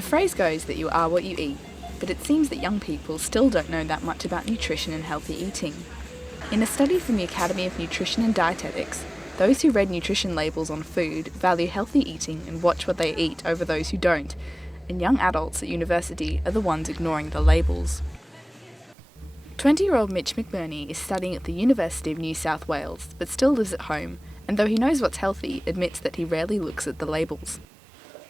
The phrase goes that you are what you eat, but it seems that young people still don't know that much about nutrition and healthy eating. In a study from the Academy of Nutrition and Dietetics, those who read nutrition labels on food value healthy eating and watch what they eat over those who don't, and young adults at university are the ones ignoring the labels. 20-year-old Mitch McBurney is studying at the University of New South Wales, but still lives at home, and though he knows what's healthy, admits that he rarely looks at the labels.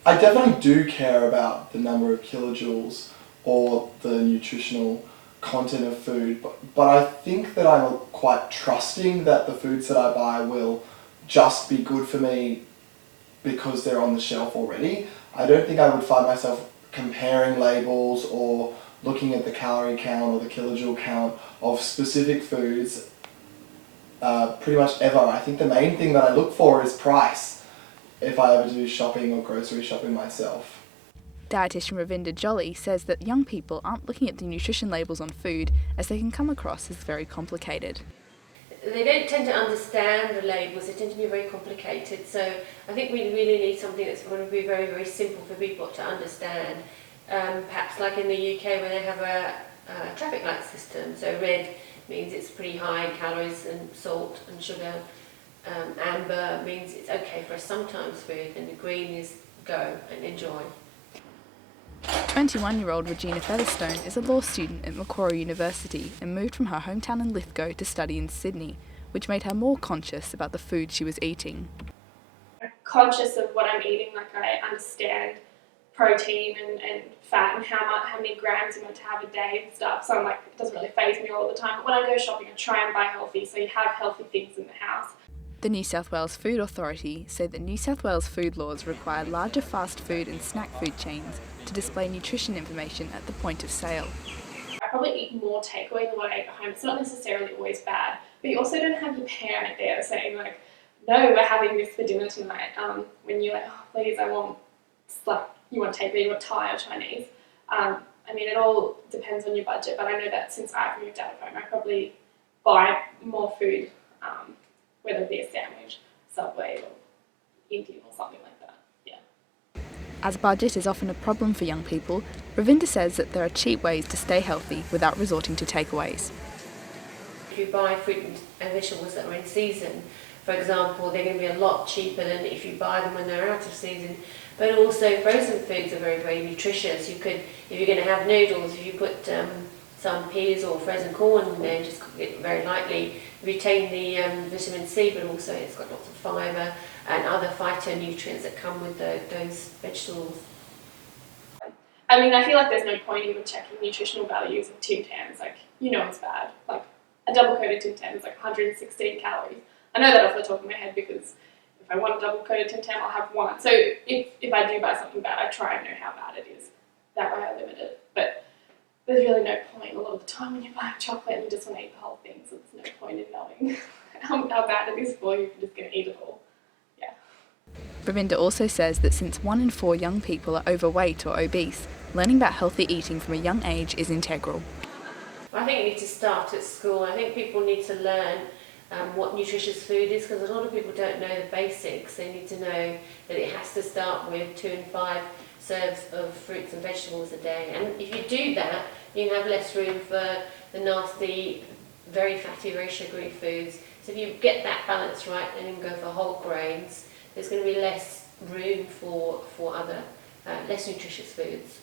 I definitely do care about the number of kilojoules or the nutritional content of food, but I think that I'm quite trusting that the foods that I buy will just be good for me because they're on the shelf already. I don't think I would find myself comparing labels or looking at the calorie count or the kilojoule count of specific foods pretty much ever. I think the main thing that I look for is price if I ever do shopping or grocery shopping myself. Dietitian Ravinda Jolly says that young people aren't looking at the nutrition labels on food as they can come across as very complicated. They don't tend to understand the labels, they tend to be very complicated, so I think we really need something that's going to be very, very simple for people to understand. Perhaps like in the UK where they have a traffic light system, so red means it's pretty high in calories and salt and sugar, amber means it's okay for a sometimes food, and the green is go and enjoy. 21-year-old Regina Featherstone is a law student at Macquarie University and moved from her hometown in Lithgow to study in Sydney, which made her more conscious about the food she was eating. I'm conscious of what I'm eating, like I understand protein and fat and how many grams I'm meant to have a day and stuff, so I'm like, it doesn't really faze me all the time. But when I go shopping, I try and buy healthy, so you have healthy things in the house. The New South Wales Food Authority said that New South Wales food laws require larger fast food and snack food chains to display nutrition information at the point of sale. I probably eat more takeaway than what I eat at home. It's not necessarily always bad, but you also don't have your parent there saying like, no, we're having this for dinner tonight. When you're like, oh, please, I want, like, you want takeaway, you want Thai or Chinese. I mean, it all depends on your budget, but I know that since I've moved out of home, I probably buy more food, whether it be a sandwich, Subway, or Indian or something like that. Yeah. As budget is often a problem for young people, Ravinda says that there are cheap ways to stay healthy without resorting to takeaways. If you buy fruit and vegetables that are in season, for example, they're going to be a lot cheaper than if you buy them when they're out of season. But also frozen foods are very, very nutritious. You could, if you're going to have noodles, if you put some peas or frozen corn in there and just cook it very lightly, retain the vitamin C, but also it's got lots of fibre and other phytonutrients that come with those vegetables. I mean, I feel like there's no point even checking nutritional values of Tim Tams. Like, you know it's bad. Like, a double-coated Tim Tam is like 116 calories. I know that off the top of my head because if I want a double-coated Tim Tam, I'll have one. So if I do buy something bad, I try and know how bad it is. That way I limit it. But there's really no point a lot of the time when you're buying chocolate and you just want to eat the whole thing, so there's no point in knowing how bad it is for you if you're just going to eat it all. Yeah. Ravinda also says that since 1 in 4 young people are overweight or obese, learning about healthy eating from a young age is integral. I think you need to start at school. I think people need to learn what nutritious food is, because a lot of people don't know the basics. They need to know that it has to start with 2 and 5 serves of fruits and vegetables a day. And if you do that, you have less room for the nasty, very fatty, very sugary foods. So if you get that balance right and then go for whole grains, there's going to be less room for other less nutritious foods.